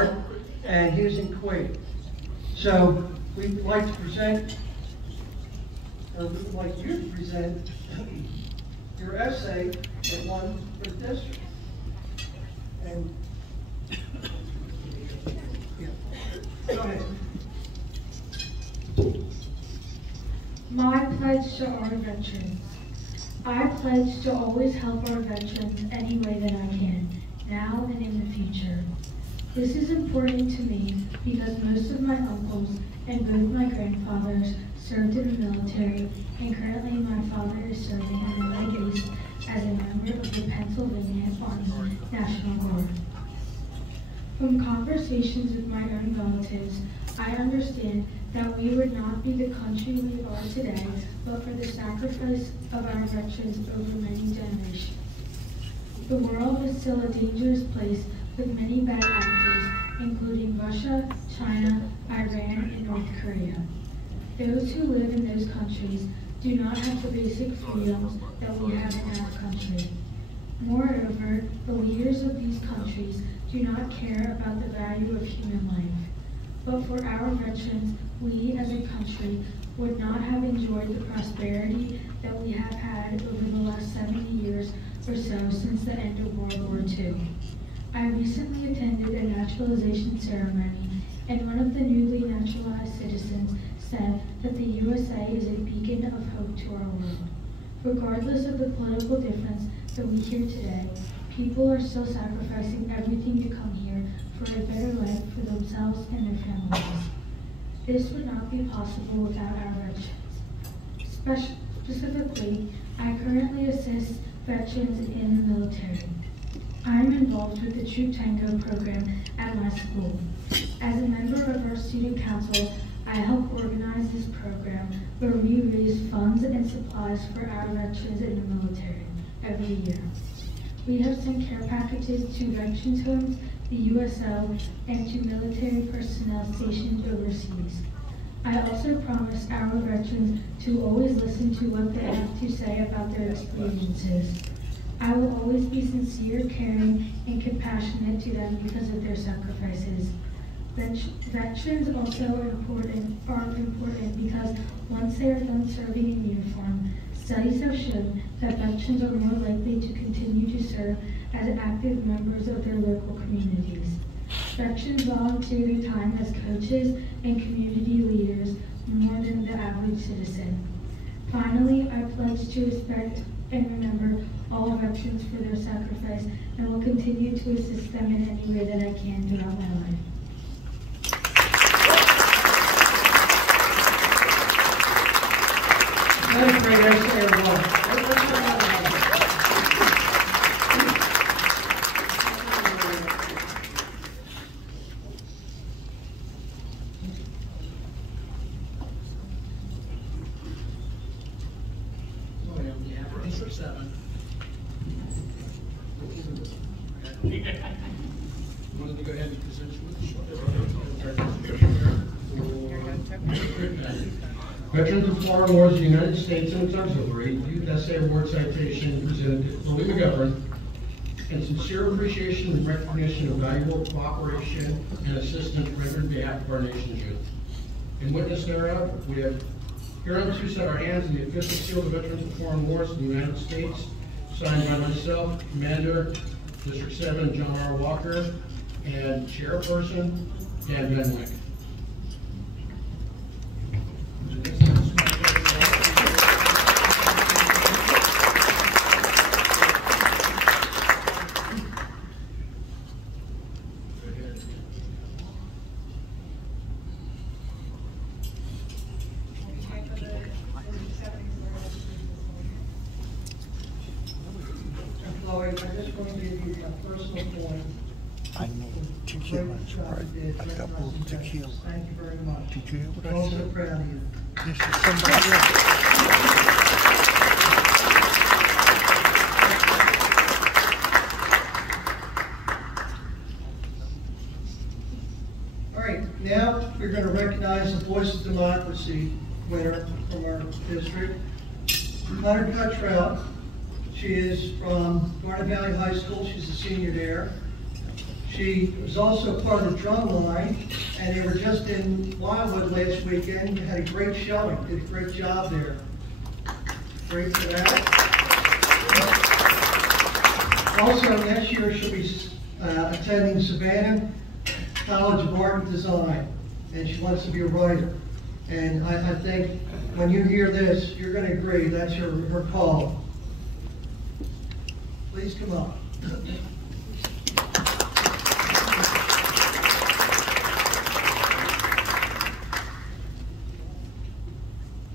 and he was in Kuwait. So we'd like to present, or we'd like you to present your essay that won for the district. And yeah, go ahead. My pledge to our veterans. I pledge to always help our veterans any way that I can, now and in the future. This is important to me because most of my uncles and both my grandfathers served in the military, and currently my father is serving in the Leg East as a member of the Pennsylvania Army National Guard. From conversations with my own relatives, I understand that we would not be the country we are today, but for the sacrifice of our veterans over many generations. The world is still a dangerous place with many bad actors, including Russia, China, Iran, and North Korea. Those who live in those countries do not have the basic freedoms that we have in our country. Moreover, the leaders of these countries do not care about the value of human life. But for our veterans, we as a country would not have enjoyed the prosperity that we have had over the last 70 years or so since the end of World War II. I recently attended a naturalization ceremony, and one of the newly naturalized citizens said that the USA is a beacon of hope to our world. Regardless of the political difference that we hear today, people are still sacrificing everything to come here for a better life for themselves and their families. This would not be possible without our veterans. Specifically, I currently assist veterans in the military. I am involved with the Troop Tango program at my school. As a member of our student council, I help organize this program where we raise funds and supplies for our veterans in the military every year. We have sent care packages to veterans homes, the USO, and to military personnel stationed overseas. I also promise our veterans to always listen to what they have to say about their experiences. I will always be sincere, caring, and compassionate to them because of their sacrifices. Veterans also are important because once they are done serving in uniform, studies have shown that veterans are more likely to continue to serve as active members of their local communities. Veterans volunteer their time as coaches and community leaders more than the average citizen. Finally, I pledge to respect and remember all veterans for their sacrifice and will continue to assist them in any way that I can throughout my life. That is great essay, everyone. Veterans of Foreign Wars of the United States and its auxiliary, Youth Essay Award citation presented to William McGovern, and sincere appreciation and recognition of valuable cooperation and assistance rendered on behalf of our nation's youth. In witness thereof, we have hereunto set our hands in the official seal of the Veterans of Foreign Wars of the United States, signed by myself, Commander, District 7, John R. Walker, and Chairperson, Dan Benwick. I just want to give you a personal point. I made tequila, right? A couple of tequila. Thank you very much. Did you hear what I I'm said? so proud of you. This is somebody else. All right, now we're going to recognize the Voice of Democracy winner from our district, Cottrell. She is from Garnet Valley High School. She's a senior there. She was also part of the drum line, and they were just in Wildwood last weekend. Had a great showing, did a great job there. Great for that. Also, next year she'll be attending Savannah College of Art and Design, and she wants to be a writer. And I think when you hear this, you're going to agree that's her call. Please come up.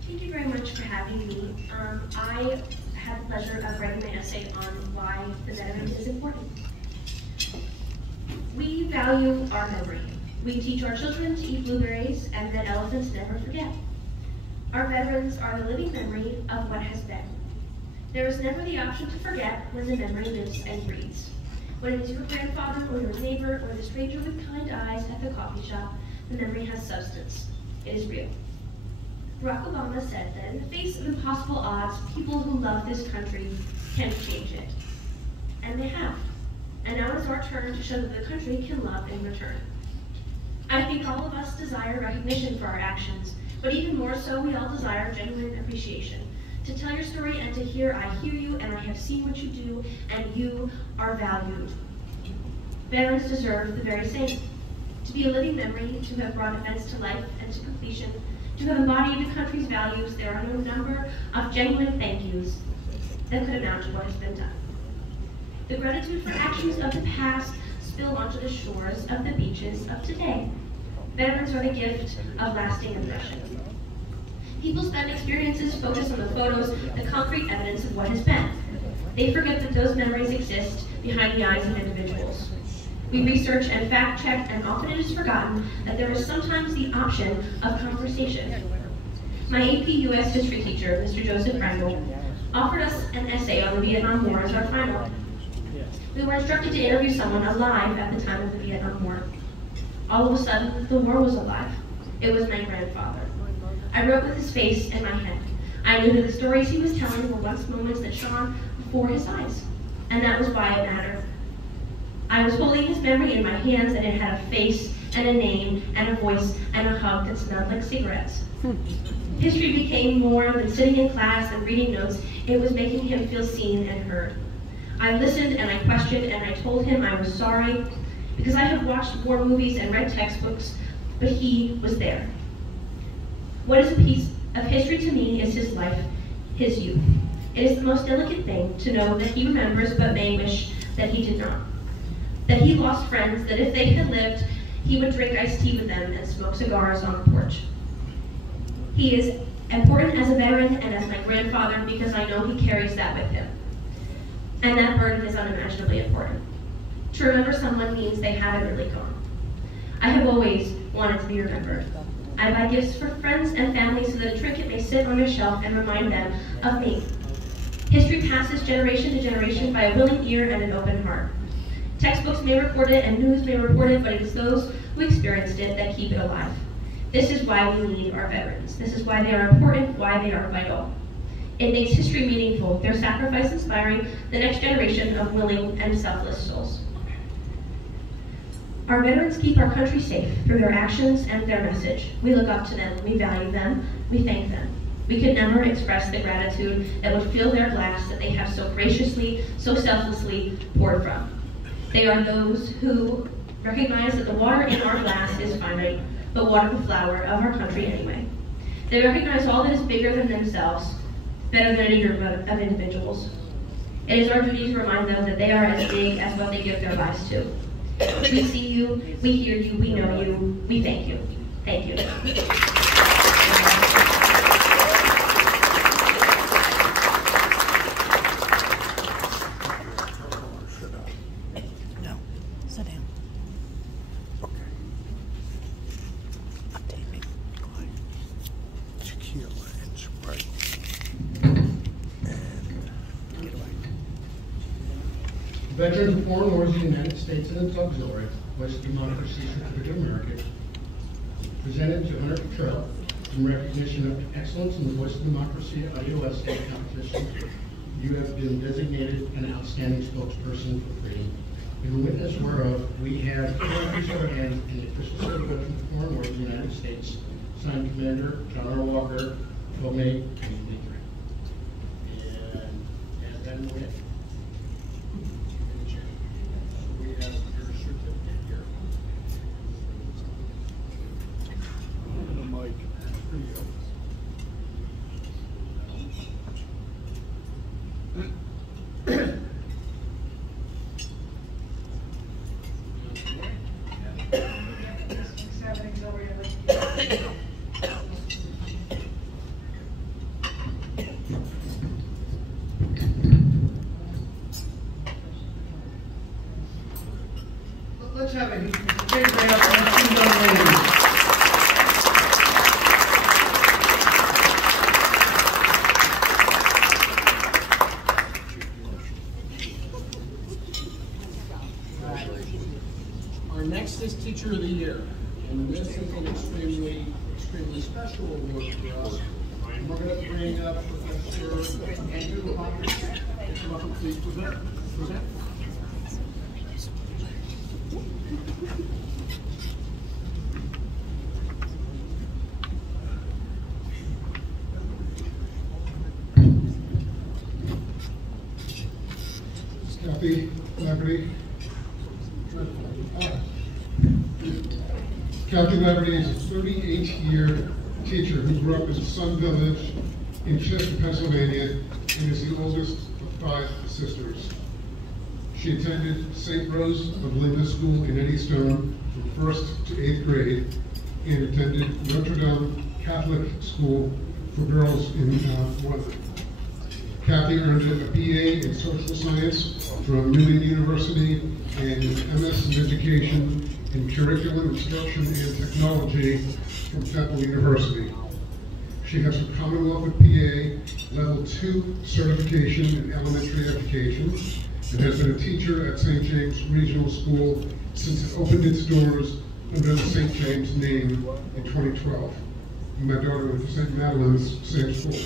Thank you very much for having me. I had the pleasure of writing my essay on why the veteran is important. We value our memory. We teach our children to eat blueberries and that elephants never forget. Our veterans are the living memory of what has been. There is never the option to forget when the memory lives and breathes. When it is your grandfather or your neighbor or the stranger with kind eyes at the coffee shop, the memory has substance. It is real. Barack Obama said that in the face of impossible odds, people who love this country can change it. And they have. And now it's our turn to show that the country can love in return. I think all of us desire recognition for our actions, but even more so, we all desire genuine appreciation. To tell your story and to hear, I hear you and I have seen what you do, and you are valued. Veterans deserve the very same. To be a living memory, to have brought events to life and to completion, to have embodied the country's values, there are no number of genuine thank yous that could amount to what has been done. The gratitude for actions of the past spill onto the shores of the beaches of today. Veterans are the gift of lasting impression. People spend experiences focused on the photos, the concrete evidence of what has been. They forget that those memories exist behind the eyes of individuals. We research and fact check, and often it is forgotten that there is sometimes the option of conversation. My AP US history teacher, Mr. Joseph Randall, offered us an essay on the Vietnam War as our final. We were instructed to interview someone alive at the time of the Vietnam War. All of a sudden, the war was alive. It was my grandfather. I wrote with his face in my head. I knew that the stories he was telling were once moments that shone before his eyes, and that was why it mattered. I was holding his memory in my hands, and it had a face and a name and a voice and a hug that smelled like cigarettes. History became more than sitting in class and reading notes. It was making him feel seen and heard. I listened and I questioned and I told him I was sorry because I have watched war movies and read textbooks, but he was there. What is a piece of history to me is his life, his youth. It is the most delicate thing to know that he remembers but may wish that he did not. That he lost friends, that if they had lived, he would drink iced tea with them and smoke cigars on the porch. He is important as a veteran and as my grandfather because I know he carries that with him. And that burden is unimaginably important. To remember someone means they haven't really gone. I have always wanted to be remembered. I buy gifts for friends and family so that a trinket may sit on their shelf and remind them of me. History passes generation to generation by a willing ear and an open heart. Textbooks may record it and news may report it, but it is those who experienced it that keep it alive. This is why we need our veterans. This is why they are important, why they are vital. It makes history meaningful, their sacrifice inspiring the next generation of willing and selfless souls. Our veterans keep our country safe through their actions and their message. We look up to them, we value them, we thank them. We could never express the gratitude that would fill their glass that they have so graciously, so selflessly poured from. They are those who recognize that the water in our glass is finite, but water the flower of our country anyway. They recognize all that is bigger than themselves, better than any group of individuals. It is our duty to remind them that they are as big as what they give their lives to. We see you, we hear you, we know you, we thank you. Thank you. No, sit down. Okay. I'm taping. Quiet. Tequila and Sprite. And get away. Veterans of foreign wars of the United States and its auxiliary, West Democracy Certificate of Merit, presented to Hunter Cottrell in recognition of excellence in the Voice of Democracy Audio Essay Competition. You have been designated an outstanding spokesperson for freedom. In witness whereof, we have copies of and the official certificate from the Foreign Wars of the United States, signed Commander John R. Walker, Homemade, and as been with. So we have your certificate here. The mic. There you go. Let's have a big round for our two young ladies. Our next is Teacher of the Year, and this is an extremely special award for us. And we're going to bring up Professor Andrew Laverty. Come up and please present. Kathy Laverty. Kathy Laverty is a 38-year teacher who grew up in Sun Village in Chester, Pennsylvania, and is the oldest of 5 sisters. She attended St. Rose of Lima School in Eddystone from 1st to 8th grade and attended Notre Dame Catholic School for girls in London. Kathy earned a BA in Social Science from Newman University and an MS in Education in Curriculum Instruction and Technology from Temple University. She has a Commonwealth of PA Level 2 certification in elementary education and has been a teacher at St. James Regional School since it opened its doors under the St. James name in 2012. My daughter went to St. Madeline's, same school.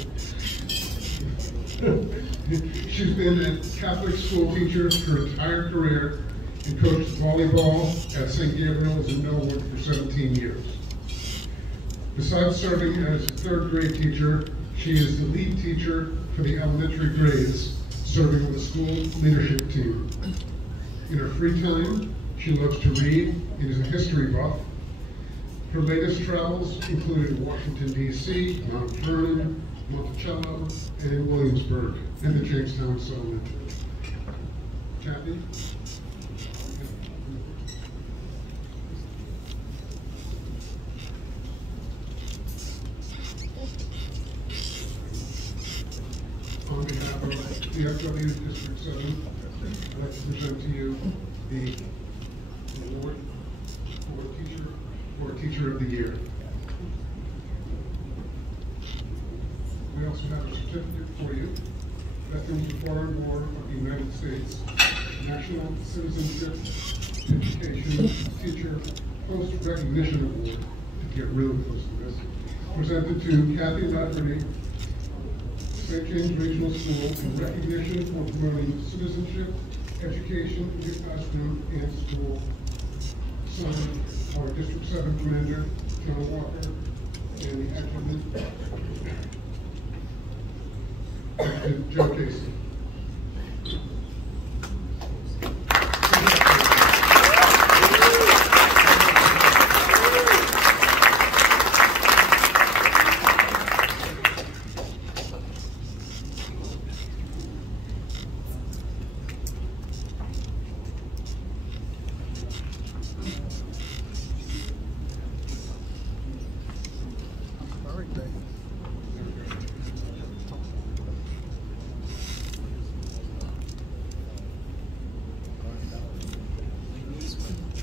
She's been a Catholic school teacher her entire career and coached volleyball at St. Gabriel's in Millwood for 17 years. Besides serving as a 3rd grade teacher, she is the lead teacher for the elementary grades, serving with the school leadership team. In her free time, she loves to read and is a history buff. Her latest travels included Washington, D.C., Mount Vernon, Monticello, and Williamsburg, and the Jamestown settlement. Kathy? On behalf of VFW District 7, I'd like to present to you the award for Teacher of the Year. We also have a certificate for you, Veterans of Foreign War of the United States, National Citizenship Education Teacher Post-Recognition Award, to get really close to this, presented to Kathy Laverty, St. James Regional School, in recognition for promoting citizenship, education in the classroom and school. Signed our District 7 Commander, John Walker, and the Adjutant, Joe Casey.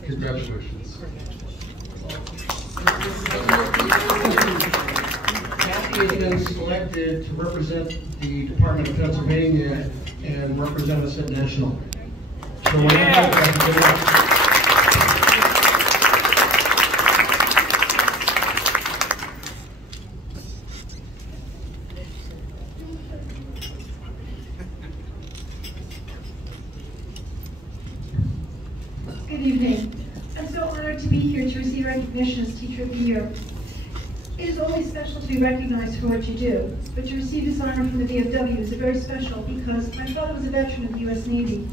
Congratulations. Kathy has been selected to represent the Department of Pennsylvania and represent us at National. So we're going recognition as Teacher of the Year. It is always special to be recognized for what you do, but to receive this honor from the VFW is very special because my father was a veteran of the U.S. Navy.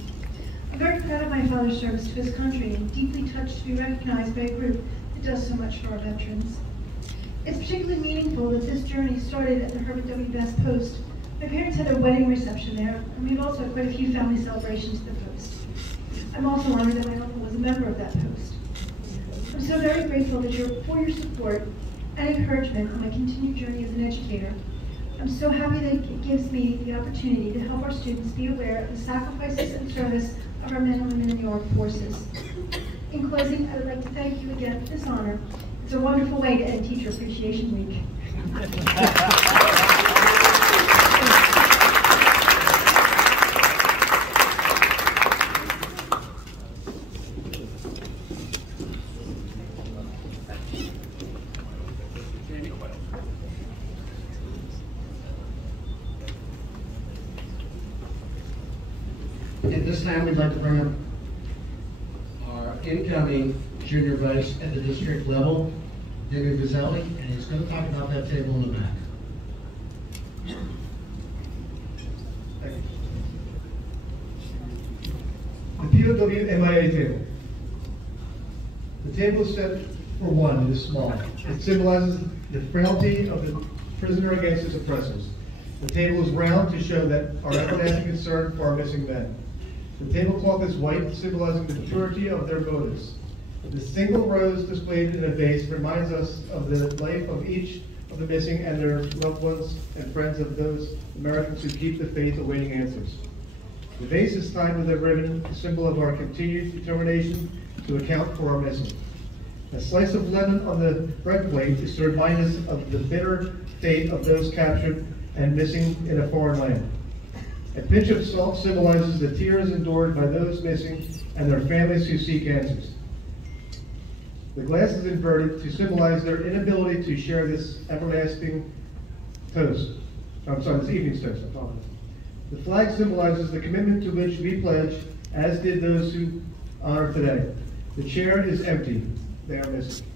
I'm very proud of my father's service to his country and deeply touched to be recognized by a group that does so much for our veterans. It's particularly meaningful that this journey started at the Herbert W. Best Post. My parents had a wedding reception there, and we've also had quite a few family celebrations at the post. I'm also honored that my uncle was a member of that post. I'm so very grateful for your support and encouragement on my continued journey as an educator. I'm so happy that it gives me the opportunity to help our students be aware of the sacrifices and service of our men and women in the armed forces. In closing, I would like to thank you again for this honor. It's a wonderful way to end Teacher Appreciation Week. At this time, we'd like to bring up our incoming junior vice at the district level, David Vizzelli, and he's going to talk about that table in the back. The POW MIA table. The table is set for one, it is small. It symbolizes the frailty of the prisoner against his oppressors. The table is round to show that our everlasting concern for our missing men. The tablecloth is white, symbolizing the purity of their motives. The single rose displayed in a vase reminds us of the life of each of the missing and their loved ones and friends of those Americans who keep the faith awaiting answers. The vase is tied with a ribbon, a symbol of our continued determination to account for our missing. A slice of lemon on the bread plate is to remind us of the bitter fate of those captured and missing in a foreign land. A pinch of salt symbolizes the tears endured by those missing and their families who seek answers. The glass is inverted to symbolize their inability to share this everlasting toast. This evening's toast, I apologize. The flag symbolizes the commitment to which we pledge, as did those who honor today. The chair is empty. They are missing.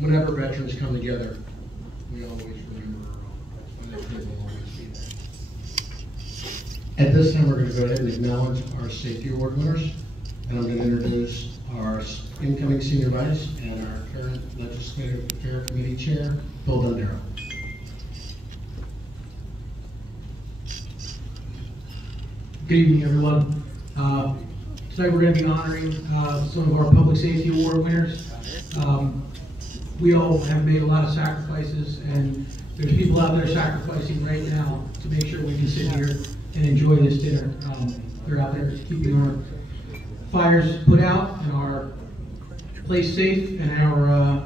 Whenever veterans come together, we always remember when they will always be there. At this time, we're going to go ahead and acknowledge our safety award winners, and I'm going to introduce our incoming senior vice and our current legislative affairs committee chair, Bill Dondero. Good evening, everyone. Tonight we're going to be honoring some of our public safety award winners. We all have made a lot of sacrifices, and there's people out there sacrificing right now to make sure we can sit here and enjoy this dinner. They're out there keeping our fires put out and our place safe and our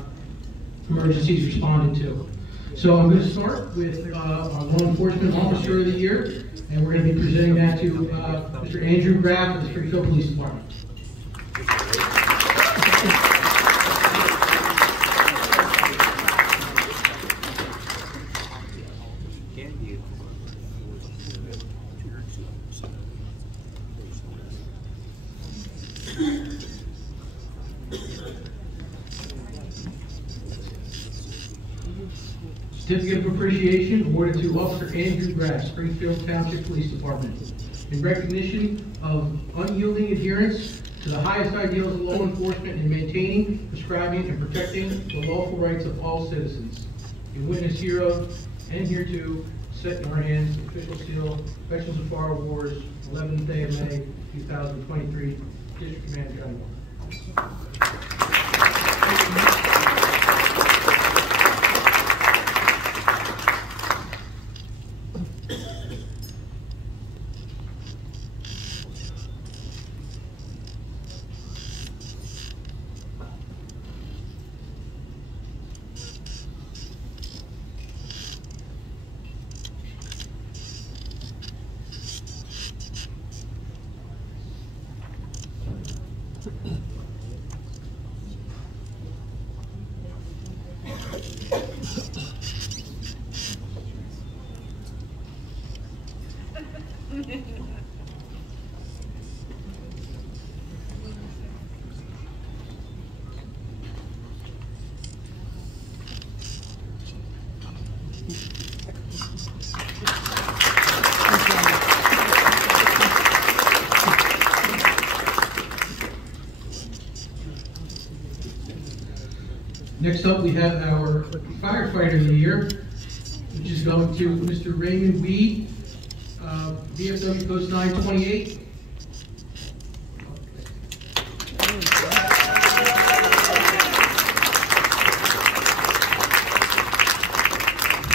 emergencies responded to. So I'm going to start with our Law Enforcement Officer of the Year, and we're going to be presenting that to Mr. Andrew Graff of the Springfield Police Department. Certificate of Appreciation awarded to Officer Andrew Graff, Springfield Township Police Department, in recognition of unyielding adherence to the highest ideals of law enforcement in maintaining, prescribing, and protecting the lawful rights of all citizens. In witness hereof and hereto, set in our hands the official seal, Veterans of Foreign Wars, 11th day of May, 2023, District Commander Johnnie. Next up, we have our firefighter of the year, which is going to Mr. Raymond Weed, VFW Post 928.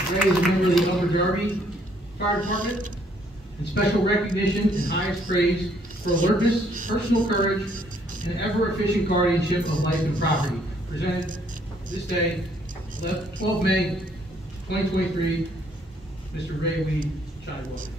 Ray is a member of the Upper Darby Fire Department, and special recognition and highest praise for alertness, personal courage, and ever-efficient guardianship of life and property. Presented this day, 12 May 2023, Mr. Ray Weed, Johnnie Walker.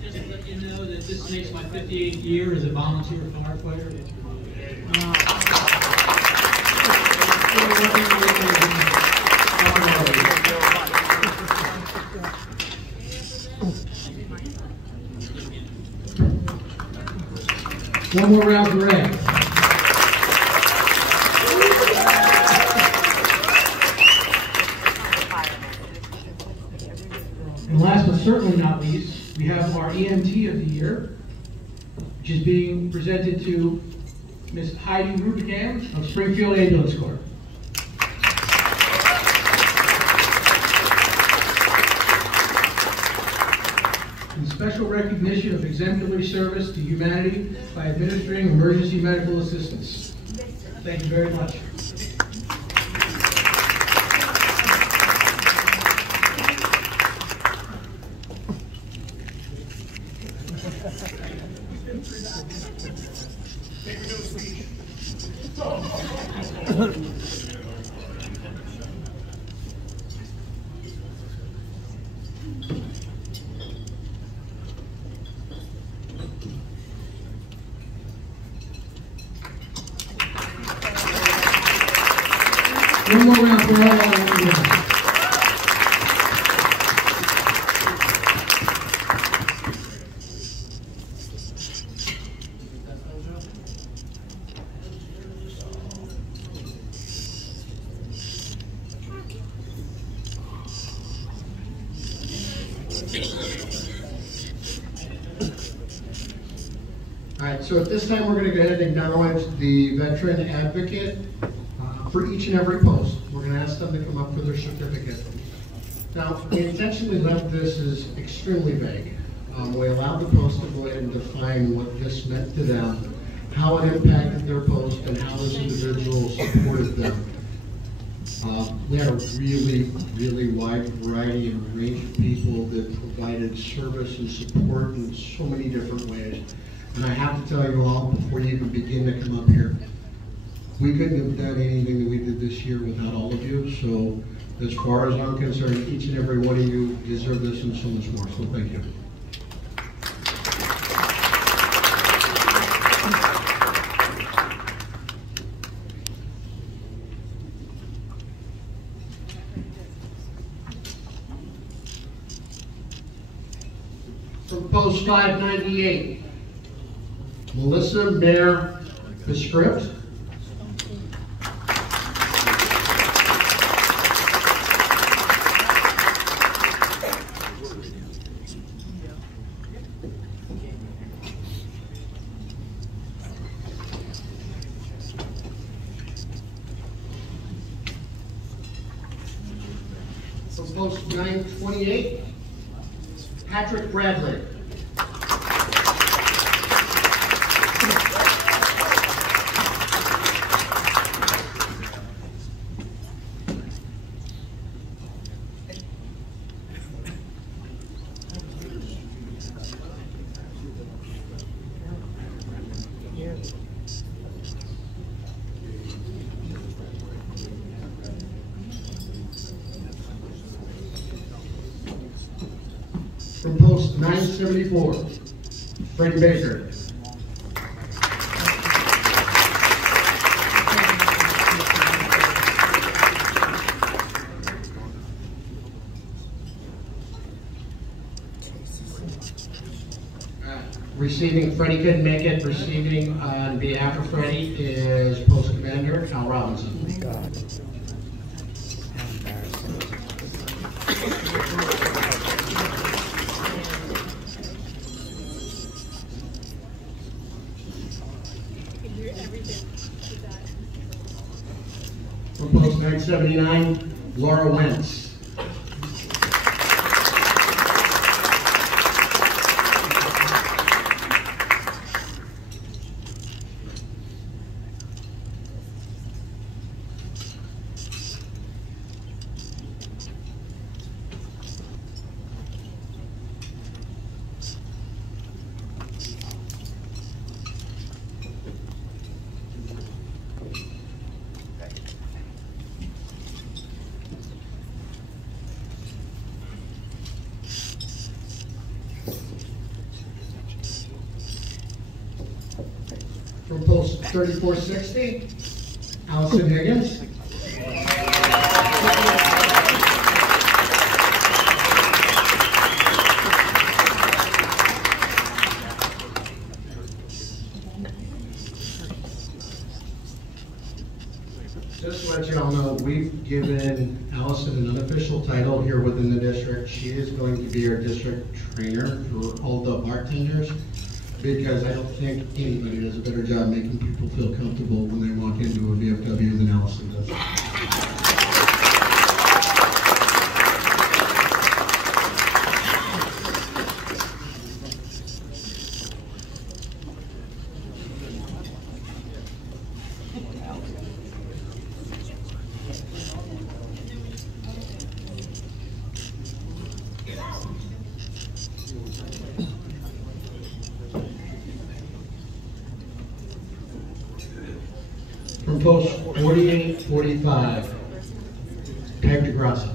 Just to let you know that this makes my 58th year as a volunteer firefighter. One more round for Ray. And last but certainly not least, we have our EMT of the year, which is being presented to Miss Heidi Rubincam of Springfield Ambulance Corps. In special recognition of exemplary service to humanity by administering emergency medical assistance. Thank you very much. One more round for all our winners. All right, so at this time, we're going to go ahead and acknowledge the veteran advocate for each and every post. We're going to ask them to come up for their certificate. Now, we intentionally left this as extremely vague. We allowed the post to go ahead and define what this meant to them, how it impacted their post, and how this individual supported them. We had a really, really wide variety and range of people that provided service and support in so many different ways. And I have to tell you all, before you even begin to come up here, we couldn't have done anything that we did this year without all of you. So as far as I'm concerned, each and every one of you deserve this and so much more. So thank you. From Post 598, Melissa Mayer Prescript. From Post 928, Patrick Bradley. From post 974, Freddie Baker. Receiving, Freddie couldn't make it. Receiving on behalf of Freddie is Post Commander Al Robinson. Oh my God. How embarrassing. From Post 979, Laura Wentz. From post 3460, Allison Higgins. Just to let you all know, we've given Allison an unofficial title here within the district. She is going to be our district trainer for all the bartenders, because I don't think anybody does a better job making people feel comfortable when they walk into a VFW than Allison does. From post 4845, Peg DeGrasse.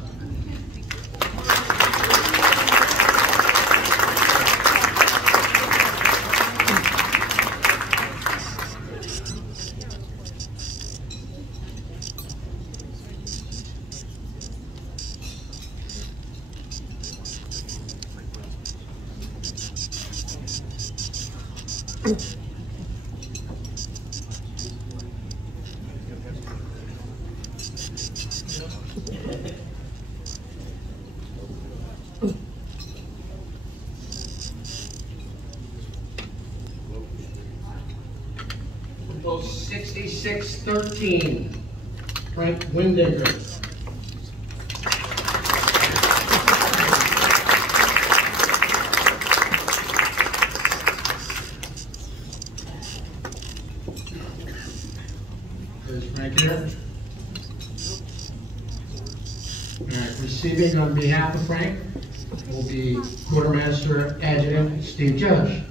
Post 6613, Frank Windigger. There's Frank here. All right, receiving on behalf of Frank will be Quartermaster Adjutant Steve Judge.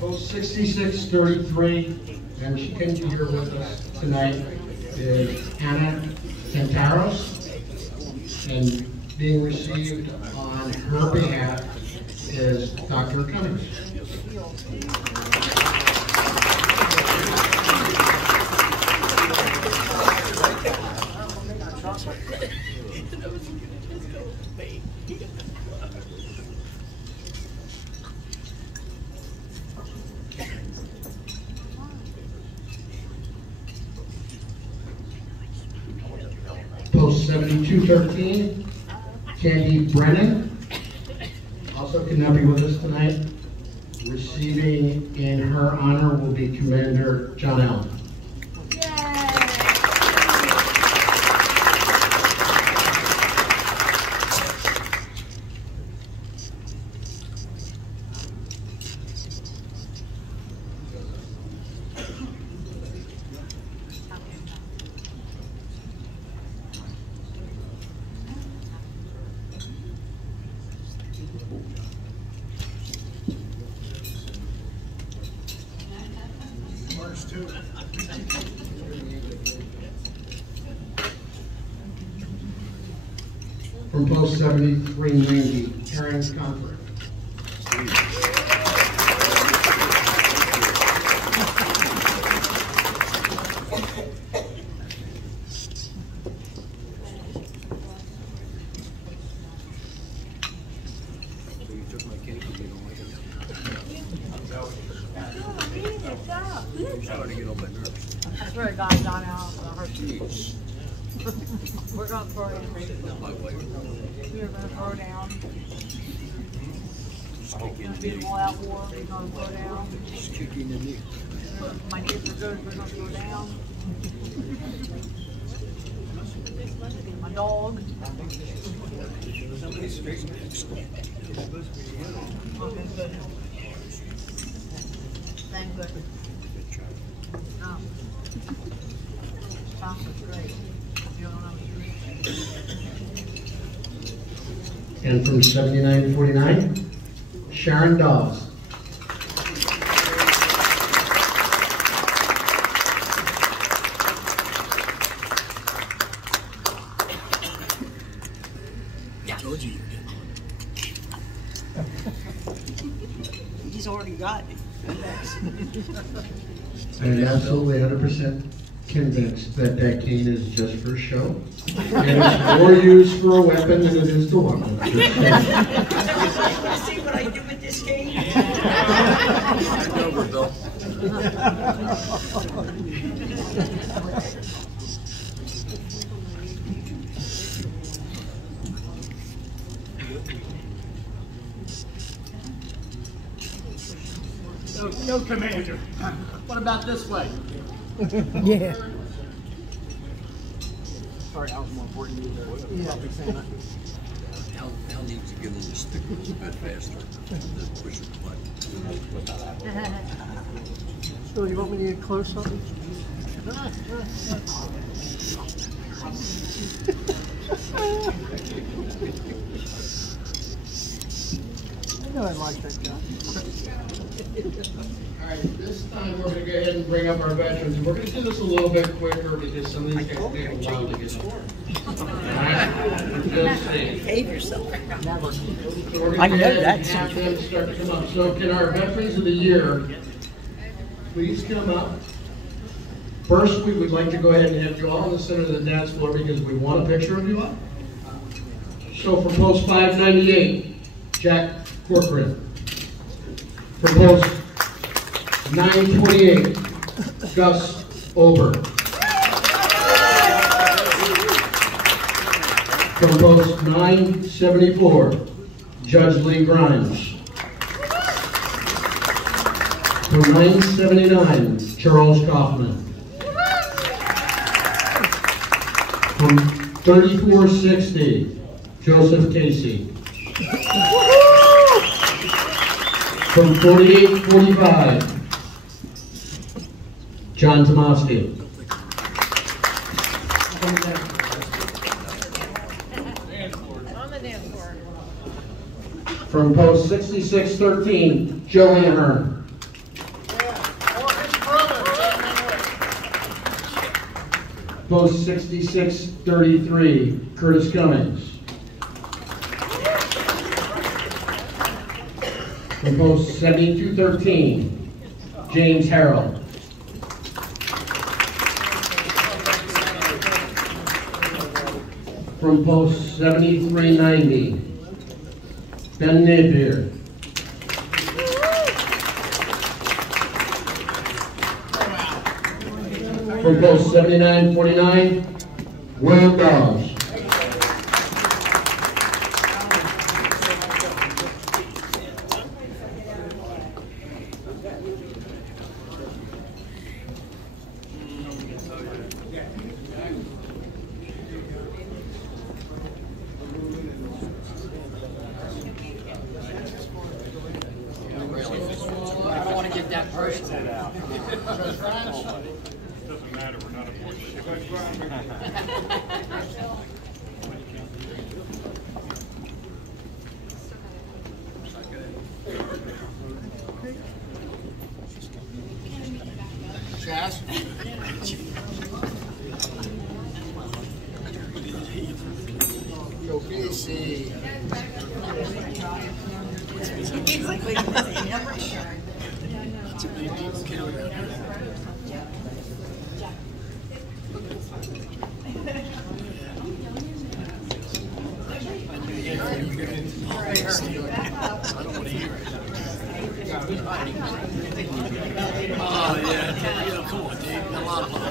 Post 6633, and she can be here with us tonight, is Anna Santaros, and being received on her behalf is Dr. Cummings. Post 7213, Candy Brennan, also could not be with us tonight. Receiving in her honor will be Commander John Allen. From post 7390, Karen Comfort. I swear to God, Johnnie, I'll hurt you. We're going to throw down. We're going to throw down. It's going to be an all-out war. We're going to throw down. My knees are good. We're going to throw down. My dog. Okay, good. Thank good. Sounds great. And from 7949, Sharon Dawes. He's already got it. I am absolutely 100% convinced that that cane is just for show. And it's more used for a weapon than it is to weapon. See what I do with this cane? No, Commander. What about this way? Yeah. Sorry, I was more important than you there. Yeah. Al needs to get a little sticker a bit faster than push the button. So you want me to get close on? I know I like that guy. All right, this time we're going to go ahead and bring up our veterans. And we're going to do this a little bit quicker because some of these guys take a while to get started. Behave yourself. So I know that. Have them start to come up. So can our veterans of the year please come up? First, we would like to go ahead and have you all in the center of the dance floor because we want a picture of you up. So for post 598, Jack Corcoran. For post 928, Gus Ober. From post 974, Judge Lee Grimes. From 979, Charles Kaufman. From 3460, Joseph Casey. From 4845, John Tomasky. From post 6613, Joe Ahern. Post 6633, Curtis Cummings. From post 7213, James Harrell. From post 7390, Ben Napier. From post 7949, William Dondero. see. He's like, wait, never. Too many people count out here. Oh, yeah. You know, come on, Dave. A lot of love.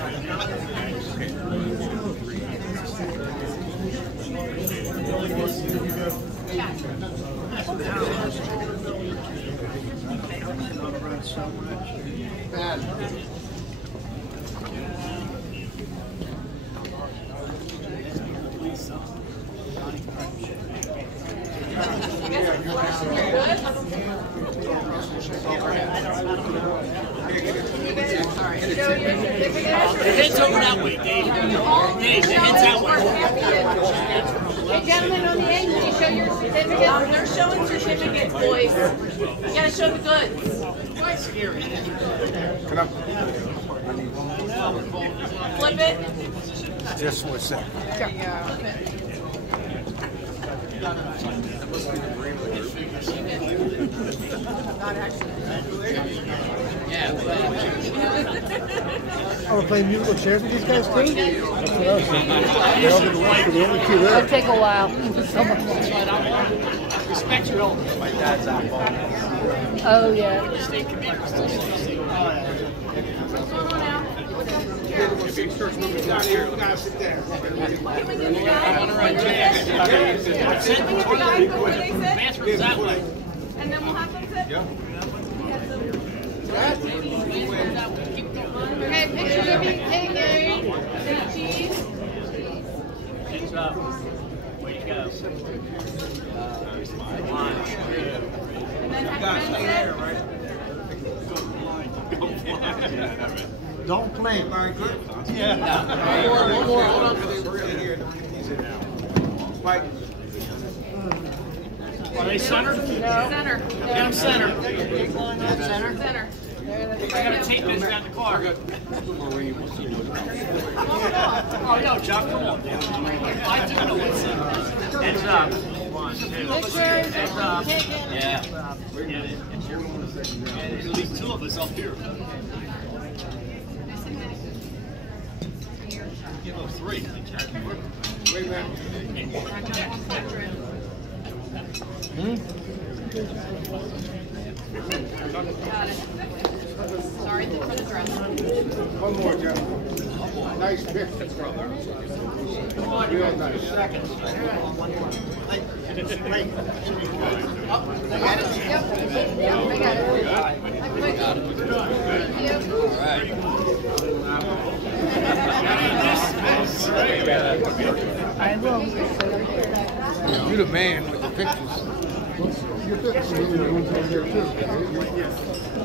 The head's over that way, Dave. Dave, the head's that way. Hey, gentlemen on the end, can you show your certificates? They're showing certificates, boys. You gotta show the goods. Quite scary. Flip it. Just for a second. There you go. Not actually. Oh, we're playing musical chairs with these guys too? That's what I was thinking. They all get to watch, the only two there. It'll take a while. Respect your elders. My dad's on ball. Oh, yeah. State commander. Come on out. Big church moving down here. We gotta sit there. Can we get the guy before they sit? That way. And then we'll have them sit? Yeah. Okay, picture of me. Hey, Gary. Say cheese. Hands up. Way to go. And then have them sit. Don't play, very good. Yeah. One more. Hold on. Spike. Are they centered? No. Center. Get them centered. Center. Center. I got a tape measure out in the car. Oh, no, Chuck, come on. I do know what's center. Heads up. 1, 2. Heads up. Yeah. There's at least 2 of us up here. Give us 3. Wait, man. Got it. Sorry for the dress. One more, Jeff. Nice picture. Real nice. Seconds. Yep, I got it. I will. You're the man with the pictures. Your pictures are really the ones over there too.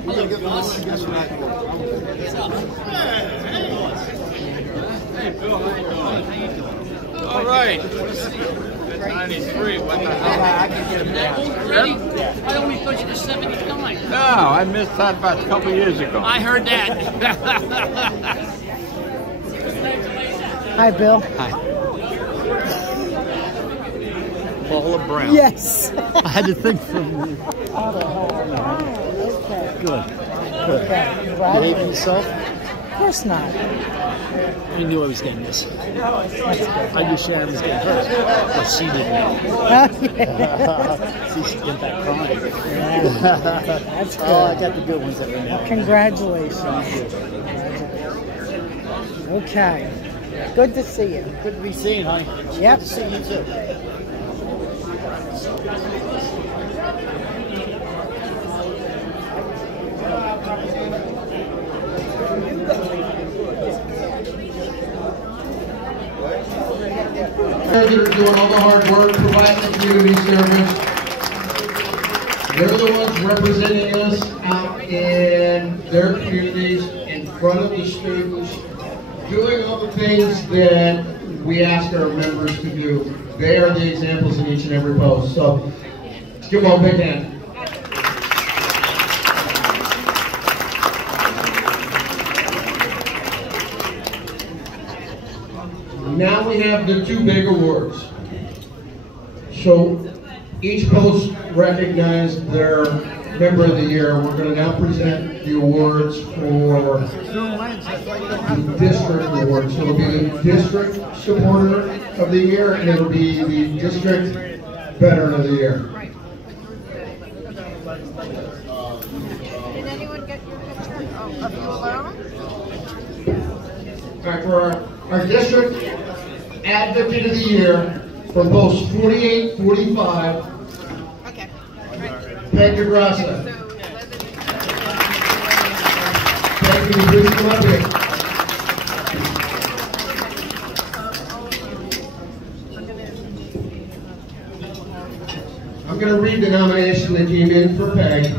We're going to get the ones that gets back. Hey, Bill, how you doing? How you doing? All right. 93, what the hell? I can get him down. Really? I only thought you were 79. No, I missed that about a couple years ago. I heard that. Hi, Bill. Hi. Paula Brown. Yes. I had to think for you. Okay. Good. Okay. Behave yourself? Of course not. I knew I was getting this. I knew Sharon was getting hurt, but she didn't know. See, she went back crying. That's good. Oh, I got the good ones that were now. Congratulations. Okay. Good to see you. Good to be seen, honey. Yep. Good to see you too. They're doing all the hard work, providing community service. They're the ones representing us out in their communities, in front of the students, doing all the things that we ask our members to do. They are the examples in each and every post. So, give them all a big hand. Now we have the 2 big awards. So each post recognized their member of the year. We're going to now present the awards for the district awards. So it'll be the district supporter of the year, and it'll be the district veteran of the year. Did anyone get your picture of you alone? All right, for our district advocate of the year from post 4845. Okay. Thank you, Grassa. Thank you, please come up here. I'm going to read the nomination that came in for Peg.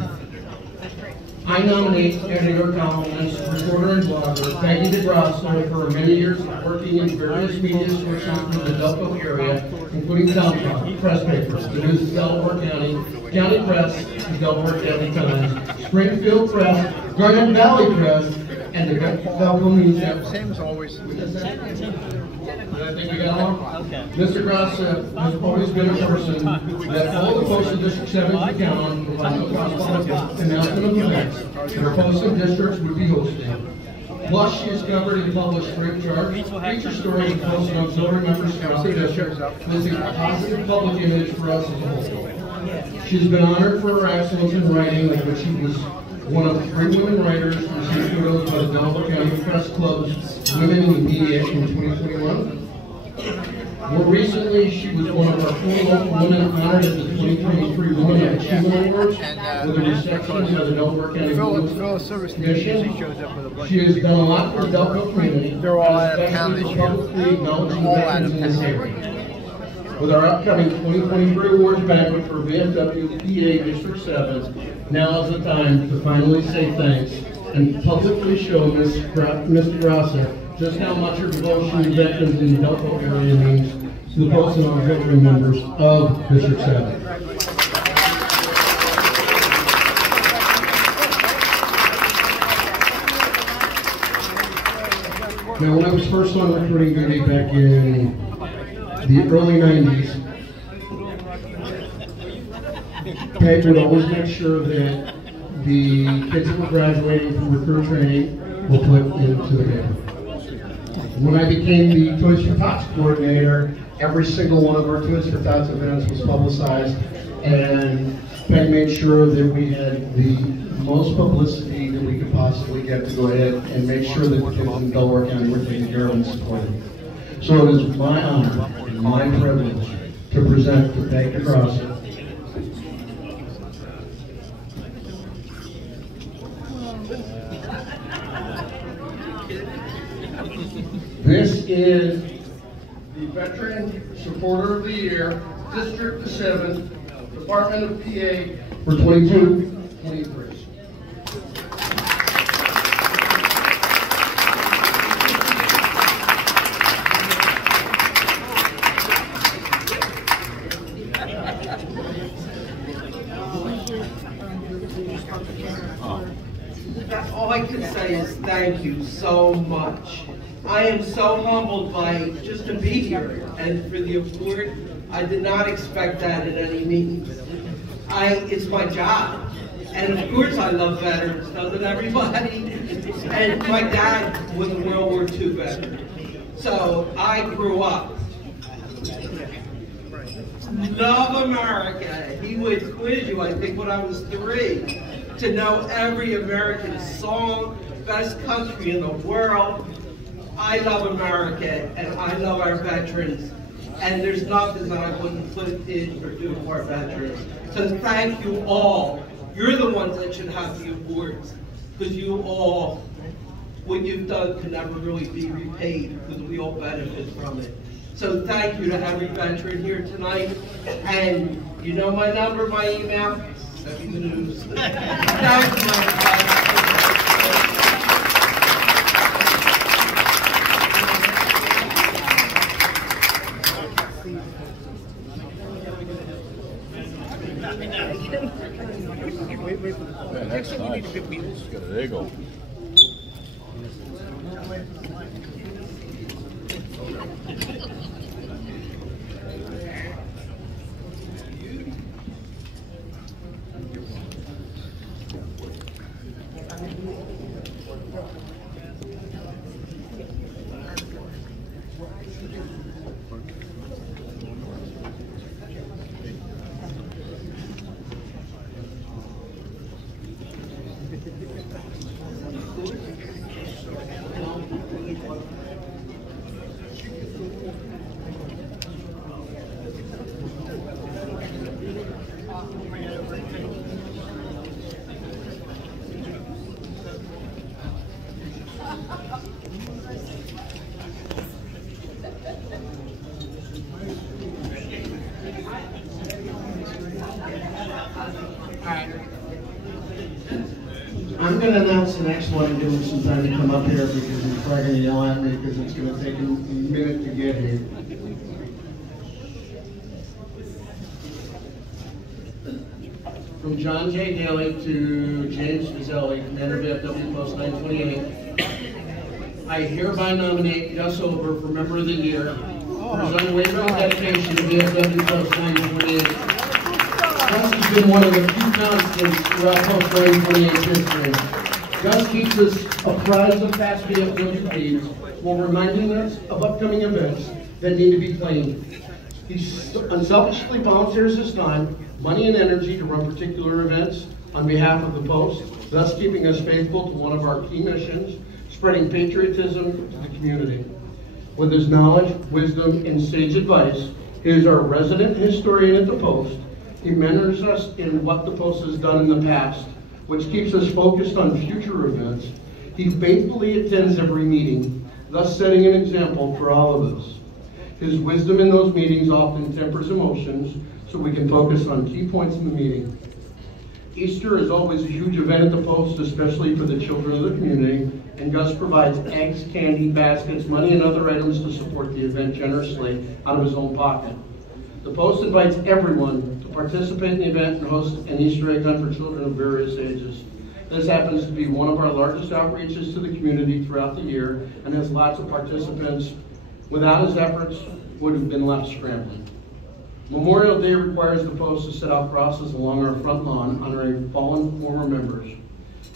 I nominate editor, columnist, reporter, and blogger Peggy DeGrasso for many years of working in various media sources in the Delco area, including Township, press papers, the News of Delaware County, County Press, the Delaware County Times, Springfield Press, Garnet Valley Press, and the Delco Museum. Same as always. I think we got along? Okay. Mr. Graff has always been a person that all the posts in District 7 can count on to find the cross-public announcement of events that our posts and districts would be hosting. Plus, she has covered and published free of charge feature stories and posted on auxiliary members throughout the district, listing a positive public image for us as a whole. She has been honored for her excellence in writing, like which she was one of 3 women writers who received kudos by the Delaware County Press Club's Women in Media in 2021. More recently, she was one of our 4 local women honored at the 2023 Women Achievement Awards with a reception by the Delaware County Women's Commission. She has done a lot for the Delco community, They're all out of town especially this for year. publicly acknowledging All out veterans of in this town. area. With our upcoming 2023 awards banquet for VFW PA District 7, now is the time to finally say thanks and publicly show Mr. Grassa just how much her devotion to veterans in the Delco area means to the post and auxiliary members of District 7. Now, when I was first on recruiting duty back in the early 90s, Peg would always make sure that the kids that were graduating from recruit training were put into the paper. When I became the Toys for Tots coordinator, every single one of our Toys for Tots events was publicized, and Peg made sure that we had the most publicity that we could possibly get to go ahead and make sure that the kids in Delaware County were taken care of and supported. So it is my honor and my privilege to present to Peg DeGrasso This is the Veteran Supporter of the Year, District 7, Department of PA for 22-23. All I can say is thank you so much. I am so humbled by just to be here and for the award. I did not expect that at any means. It's my job. And of course I love veterans, doesn't everybody? And my dad was a World War II veteran. So I grew up. Love America. He would quiz you, I think, when I was 3, to know every American song, best country in the world. I love America, and I love our veterans, and there's nothing that I wouldn't put in or do for our veterans. So thank you all. You're the ones that should have the awards, because you all, what you've done can never really be repaid, because we all benefit from it. So thank you to every veteran here tonight, and you know my number, my email, send me the news. Thank you, everybody. Man, that's nice. There you go. I'm going to announce the next one and give them some time to come up here because they're probably going to yell at me because it's going to take them a minute to get here. From John J. Daly to James Vizzelli, Commander VFW Post 928, I hereby nominate Gus Ober for Member of the Year for his unwavering dedication to VFW Post 928. Gus has been one of the few constants throughout Post 928 history. Gus keeps us apprised of past VFW deeds while reminding us of upcoming events that need to be planned. He unselfishly volunteers his time, money, and energy to run particular events on behalf of the Post, thus keeping us faithful to one of our key missions, spreading patriotism to the community. With his knowledge, wisdom, and sage advice, he is our resident historian at the Post. He mentors us in what the Post has done in the past, which keeps us focused on future events. He faithfully attends every meeting, thus setting an example for all of us. His wisdom in those meetings often tempers emotions, so we can focus on key points in the meeting. Easter is always a huge event at the Post, especially for the children of the community, and Gus provides eggs, candy, baskets, money, and other items to support the event generously out of his own pocket. The Post invites everyone to participate in the event and host an Easter egg hunt for children of various ages. This happens to be one of our largest outreaches to the community throughout the year and has lots of participants. Without his efforts, would have been left scrambling. Memorial Day requires the Post to set out crosses along our front lawn honoring fallen former members.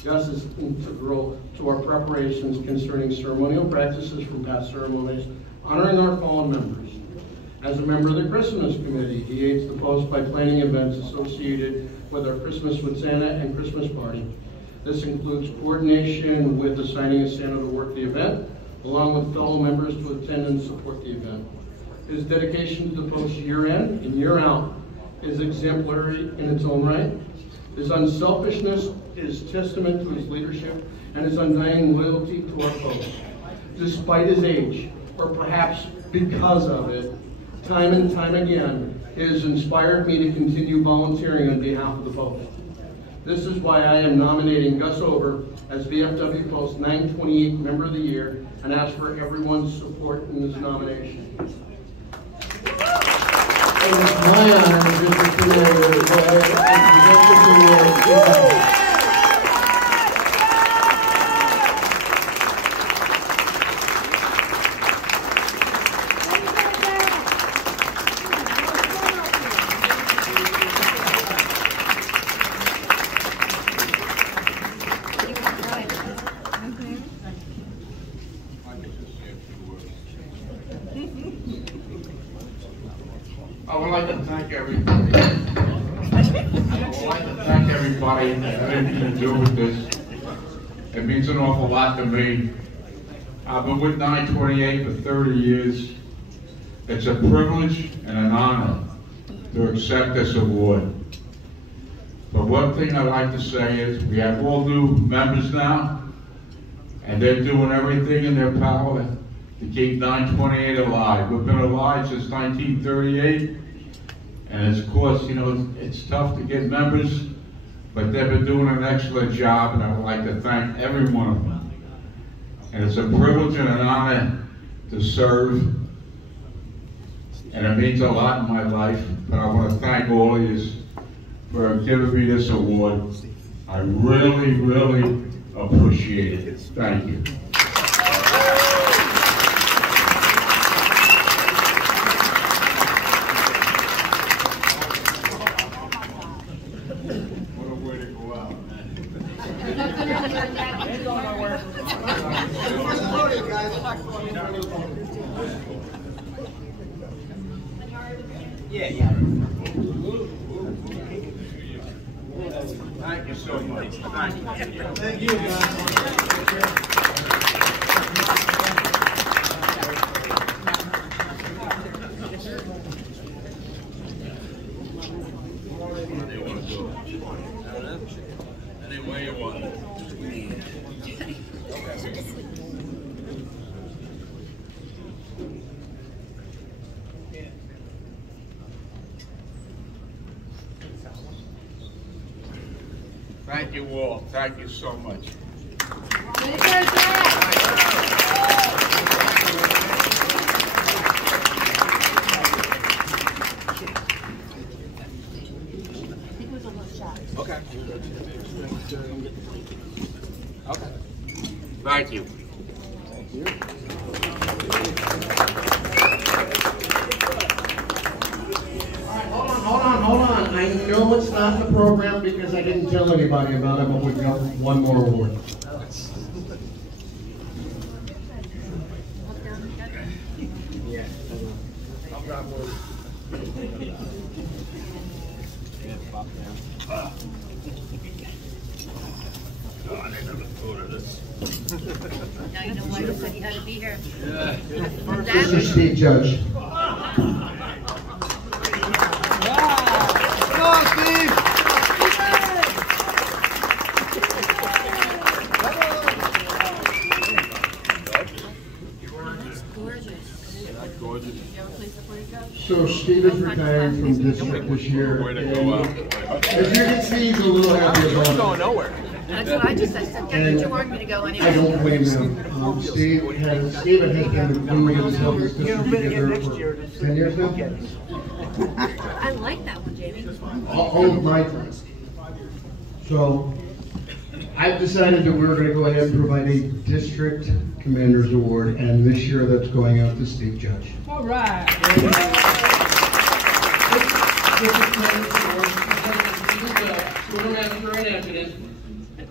Gus is integral to our preparations concerning ceremonial practices from past ceremonies, honoring our fallen members. As a member of the Christmas Committee, he aids the Post by planning events associated with our Christmas with Santa and Christmas party. This includes coordination with assigning a Santa to work the event, along with fellow members to attend and support the event. His dedication to the Post year in and year out is exemplary in its own right. His unselfishness is testament to his leadership and his undying loyalty to our Post. Despite his age, or perhaps because of it, time and time again, it has inspired me to continue volunteering on behalf of the Post. This is why I am nominating Gus Ober as VFW Post 928 Member of the Year and ask for everyone's support in this nomination. It is my honor as District Commander to go ahead and present this award to Gus. I would like to thank everybody. That had anything to do with this. It means an awful lot to me. I've been with 928 for 30 years. It's a privilege and an honor to accept this award. But one thing I'd like to say is we have all new members now, and they're doing everything in their power to keep 928 alive. We've been alive since 1938, and it's, of course, you know, it's tough to get members, but they've been doing an excellent job, and I would like to thank every one of them. And it's a privilege and an honor to serve, and it means a lot in my life, but I want to thank all of you for giving me this award. I really, really appreciate it. Thank you. What a way to go out, man. Yeah. Thank you so much. Thank you. Thank you, guys. Any way you want it. Thank you all. Thank you so much. Okay. Okay. Thank you. Thank you. Hold on. I know it's not in the program because I didn't tell anybody about it, but we've got one more award. Now you know why you said you had to be here. This is Steve Judge. So Steve is retiring from district this year. As you can see, he's a little happy about it. He's going nowhere. That's what I just said. Did you want me to go anyway? I don't blame him. Stephen has been the glue that has held this district together for 10 years now. I like that one, Jamie. All of my time. So I've decided that we're going to go ahead and provide a district commander's award, and this year that's going out to Steve Judge. All right.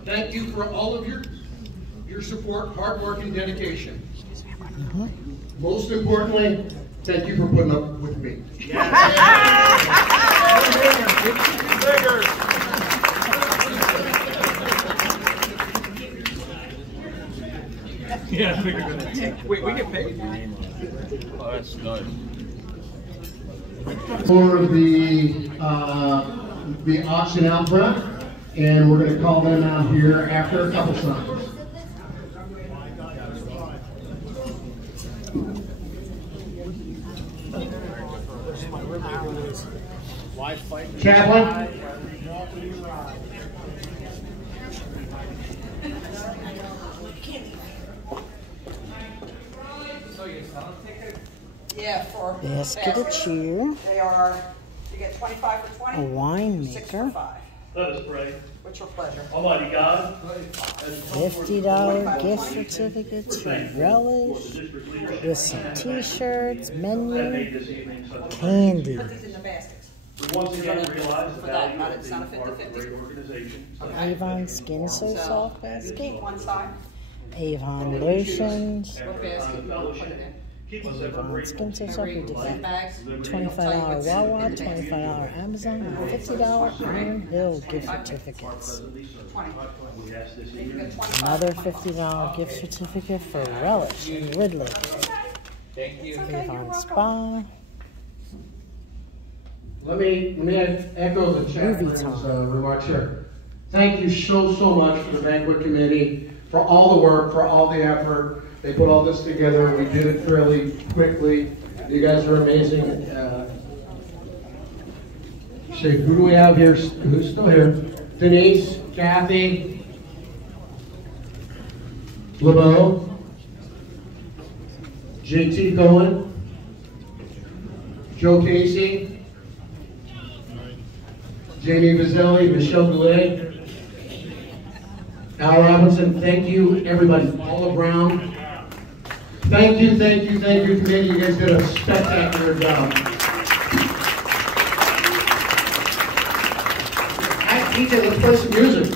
Thank you for all of your support, hard work, and dedication. Most importantly, thank you for putting up with me. Yeah, wait, we get paid? Oh, that's nice. For the auction out front, and we're going to call them out here after a couple songs. Chaplain. Yeah, for basket of cheer. They are, you get 25 for 20. A winemaker. 6 for 5. Let us pray. What's your pleasure? Almighty God. $50 gift certificate to Relish with some t-shirts, menu, candy. Put these in the baskets. We once again realize the value of It's not a being part of a 50-50. great organization. Avon Skin So Soft basket. Keep one side. Avon lotions. What basket? Put it in. Avon Skin So Soft. We did that. $25 Wawa, $25 Amazon, and $50 Iron Hill gift certificates. Another $50 gift certificate for Relish in Woodley. Thank you. Avon Spa. Let me echo the chaplain's remarks here. Thank you so much for the banquet committee, for all the work, for all the effort. They put all this together. We did it fairly quickly. You guys are amazing. Who do we have here? Who's still here? Denise, Kathy, LeBeau, JT Cohen, Joe Casey, Jamie Vizzelli, Michelle Goulet, Al Robinson. Thank you, everybody. Paula Brown. Thank you, committee. You guys did a spectacular job. DJ, let's play some music.